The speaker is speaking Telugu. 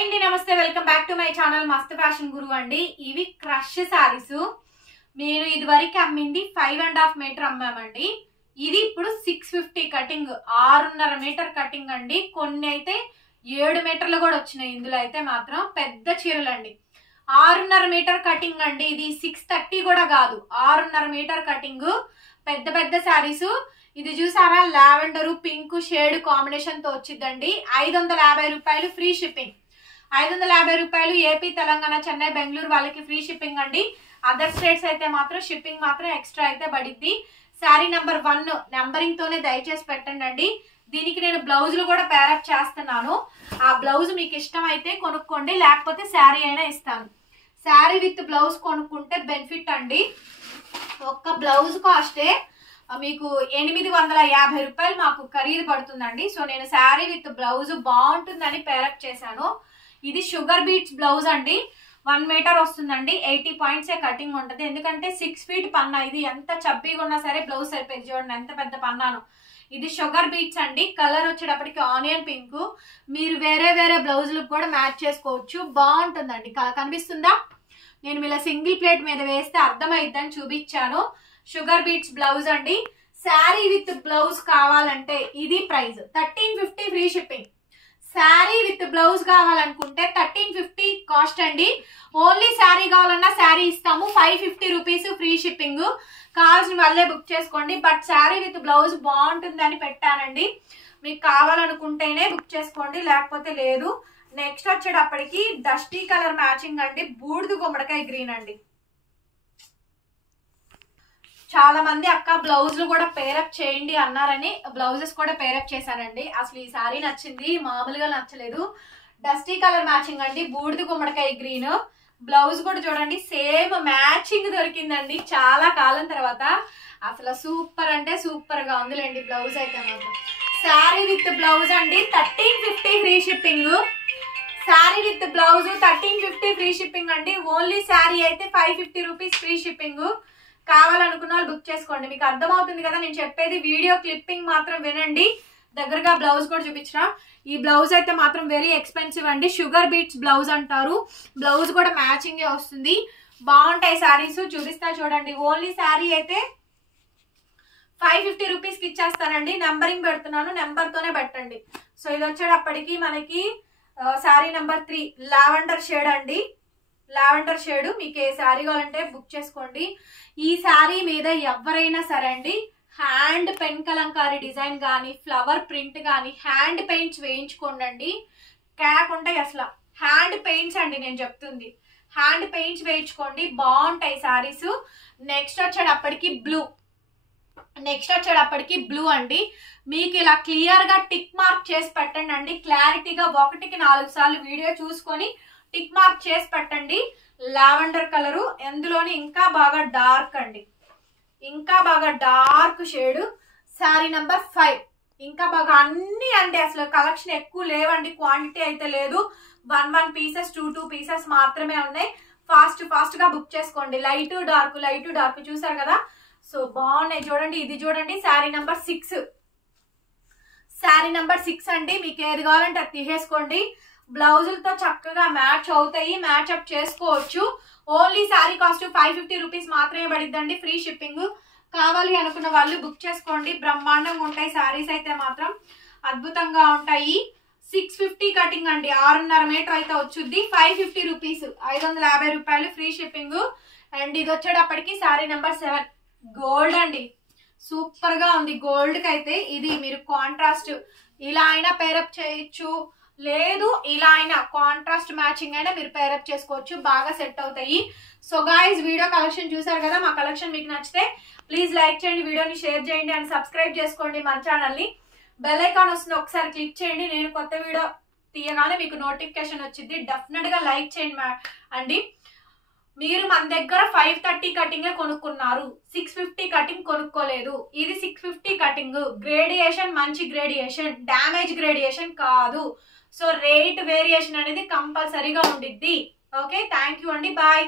హాయ్ అండి, నమస్తే. Welcome back to my channel మస్త్ ఫ్యాషన్ గురు అండి. ఇవి క్రష్ సారీస్. నేను ఇది వరకు అమ్మింది 5.5 మీటర్ అమ్మామండి. ఇది ఇప్పుడు 650 కటింగ్, 6.5 మీటర్ కటింగ్ అండి. కొన్ని అయితే 7 మీటర్లు కూడా వచ్చినాయి. ఇందులో అయితే మాత్రం పెద్ద చీరలు అండి. 6.5 మీటర్ కటింగ్ అండి. ఇది 630 కూడా కాదు, 6.5 మీటర్ కటింగ్. పెద్ద పెద్ద శారీస్. ఇది చూసారా, లావెండర్ పింక్ షేడ్ కాంబినేషన్ తో వచ్చిందండి. 550 రూపాయలు ఫ్రీ షిప్పింగ్. 550 రూపాయలు ఏపీ, తెలంగాణ, చెన్నై, బెంగళూరు వాళ్ళకి ఫ్రీ షిప్పింగ్ అండి. అదర్ స్టేట్స్ అయితే మాత్రం షిప్పింగ్ మాత్రం ఎక్స్ట్రా అయితే పడిద్ది. శారీ నెంబర్ 1 నెంబరింగ్ తోనే దయచేసి పెట్టండి అండి. దీనికి నేను బ్లౌజులు కూడా పేరప్ చేస్తున్నాను. ఆ బ్లౌజ్ మీకు ఇష్టం అయితే కొనుక్కోండి, లేకపోతే శారీ అయినా ఇస్తాను. శారీ విత్ బ్లౌజ్ కొనుక్కుంటే బెనిఫిట్ అండి. ఒక్క బ్లౌజ్ కాస్టే మీకు 850 రూపాయలు మాకు ఖరీదు పడుతుందండి. సో నేను శారీ విత్ బ్లౌజ్ బాగుంటుందని పేరప్ చేశాను. ఇది షుగర్ బీట్స్ బ్లౌజ్ అండి. 1 మీటర్ వస్తుందండి. 80 పాయింట్సే కటింగ్ ఉంటుంది. ఎందుకంటే 6 ఫీట్ పన్నా. ఇది ఎంత చబ్బీగా ఉన్నా సరే బ్లౌజ్ సరిపోయింది. చూడండి ఎంత పెద్ద పన్నాను. ఇది షుగర్ బీట్స్ అండి. కలర్ వచ్చేటప్పటికి ఆనియన్ పింక్. మీరు వేరే వేరే బ్లౌజులకు కూడా మ్యాచ్ చేసుకోవచ్చు. బాగుంటుందండి. కనిపిస్తుందా? నేను ఇలా సింగిల్ ప్లేట్ మీద వేస్తే అర్థమైద్దని చూపించాను. షుగర్ బీట్స్ బ్లౌజ్ అండి. శారీ విత్ బ్లౌజ్ కావాలంటే ఇది price 1350 free shipping. Sari with blouse కావాలనుకుంటే 1350 కాస్ట్ అండి. ఓన్లీ శారీ కావాలన్నా శారీ ఇస్తాము. 550 రూపీస్ ఫ్రీ షిప్పింగ్. కావాల్సిన వాళ్ళే బుక్ చేసుకోండి. బట్ శారీ విత్ బ్లౌజ్ బాగుంటుందని పెట్టానండి. మీకు కావాలనుకుంటేనే బుక్ చేసుకోండి, లేకపోతే లేదు. నెక్స్ట్ వచ్చేటప్పటికి డస్టీ కలర్ మ్యాచింగ్ అండి. బూడిద గుమ్మడికాయ గ్రీన్ అండి. చాలా మంది అక్క బ్లౌజులు కూడా పేరప్ చేయండి అన్నారని బ్లౌజెస్ కూడా పేరప్ చేశానండి. అసలు ఈ సారీ నచ్చింది, మామూలుగా నచ్చలేదు. డస్టీ కలర్ మ్యాచింగ్ అండి. బూడిద గుమ్మడికాయ గ్రీన్. బ్లౌజ్ కూడా చూడండి సేమ్ మ్యాచింగ్ దొరికిందండి చాలా కాలం తర్వాత. అసలు సూపర్ అంటే సూపర్ గా ఉందిలేండి బ్లౌజ్ అయితే మాత్రం. శారీ విత్ బ్లౌజ్ అండి 1350 free shipping. Sari with blouse 1350 free shipping అండి. ఓన్లీ శారీ అయితే 550 రూపీస్ ఫ్రీ షిప్పింగ్. కావాలనుకున్న వాళ్ళు బుక్ చేసుకోండి. మీకు అర్థమవుతుంది కదా నేను చెప్పేది. వీడియో క్లిప్పింగ్ మాత్రం వినండి. దగ్గరగా బ్లౌజ్ కూడా చూపించిన. ఈ బ్లౌజ్ అయితే మాత్రం వెరీ ఎక్స్పెన్సివ్ అండి. షుగర్ బీట్స్ బ్లౌజ్ అంటారు. బ్లౌజ్ కూడా మ్యాచింగే వస్తుంది. బాగుంటాయి శారీస్. చూపిస్తా చూడండి. ఓన్లీ శారీ అయితే 550 రూపీస్కి ఇచ్చేస్తానండి. నెంబరింగ్ పెడుతున్నాను, నెంబర్ తోనే పెట్టండి. సో ఇది వచ్చేటప్పటికి మనకి శారీ నెంబర్ 3 లావెండర్ షేడ్ అండి. Lavender shade. మీకు ఏ శారీ కావాలంటే బుక్ చేసుకోండి. ఈ శారీ మీద ఎవరైనా సరే అండి హ్యాండ్ పెన్ కలంకారీ డిజైన్ కానీ, ఫ్లవర్ ప్రింట్ కానీ, హ్యాండ్ పెయింట్స్ వేయించుకోండి. కాకుండా అసలు హ్యాండ్ పెయింట్స్ అండి నేను చెప్తుంది. హ్యాండ్ పెయింట్స్ వేయించుకోండి. బాగుంటాయి శారీస్. నెక్స్ట్ వచ్చేటప్పటికి బ్లూ అండి. మీకు ఇలా క్లియర్ గా టిక్ మార్క్ చేసి పెట్టండి అండి. క్లారిటీగా 1కి 4 సార్లు వీడియో చూసుకొని టిక్ మార్క్ చేసి పెట్టండి. Lavender colour. ఎందులోని ఇంకా బాగా డార్క్ అండి. ఇంకా బాగా డార్క్ షేడ్. శారీ నెంబర్ 5. ఇంకా బాగా అన్ని అండి. అసలు కలెక్షన్ ఎక్కువ లేవండి. క్వాంటిటీ అయితే లేదు. 1 పీసెస్ 2 పీసెస్ మాత్రమే ఉన్నాయి. ఫాస్ట్ గా బుక్ చేసుకోండి. లైట్ డార్క్ చూసారు కదా. సో బాగున్నాయి చూడండి. ఇది చూడండి శారీ నెంబర్ 6. శారీ నెంబర్ 6 అండి. మీకు ఏది కావాలంటే అది తీసేసుకోండి. బ్లౌజులతో చక్కగా మ్యాచ్ అవుతాయి. మ్యాచ్ అప్ చేసుకోవచ్చు. ఓన్లీ శారీ కాస్ట్ 550 రూపీస్ మాత్రమే పడిద్దండి. Free shipping. కావాలి అనుకున్న వాళ్ళు బుక్ చేసుకోండి. బ్రహ్మాండంగా ఉంటాయి శారీస్ అయితే మాత్రం. అద్భుతంగా ఉంటాయి. 650 కటింగ్ అండి. 6.5 మీటర్ అయితే వచ్చుద్ది. 550 రూపీస్, 550 రూపాయలు ఫ్రీ షిప్పింగ్. అండ్ ఇది వచ్చేటప్పటికి శారీ నెంబర్ 7 గోల్డ్ అండి. సూపర్ గా ఉంది. గోల్డ్ కి అయితే ఇది మీరు కాంట్రాస్ట్ ఇలా అయినా పేరప్ చేయొచ్చు, లేదు ఇలా అయినా కాంట్రాస్ట్ మ్యాచింగ్ అయినా మీరు పేరప్ చేసుకోవచ్చు. బాగా సెట్ అవుతాయి. సో గాయ్స్, వీడియో కలెక్షన్ చూసారు కదా. మా కలెక్షన్ మీకు నచ్చితే ప్లీజ్ లైక్ చేయండి, వీడియోని షేర్ చేయండి అండ్ సబ్స్క్రైబ్ చేసుకోండి మన ఛానల్ని. బెల్ ఐకాన్ వస్తుంది, ఒకసారి క్లిక్ చేయండి. నేను కొత్త వీడియో తీయగానే మీకు నోటిఫికేషన్ వచ్చింది. డెఫినెట్ గా లైక్ చేయండి అండి. మీరు మన దగ్గర 530 కటింగ్ కొనుక్కున్నారు, 650 కటింగ్ కొనుక్కోలేదు. ఇది 650 కటింగ్. గ్రేడియేషన్ మంచి గ్రేడియేషన్, డ్యామేజ్ గ్రేడియేషన్ కాదు. సో రేట్ వేరియేషన్ అనేది కంపల్సరీగా ఉండిద్ది. ఓకే, థ్యాంక్ యూ అండి. బాయ్.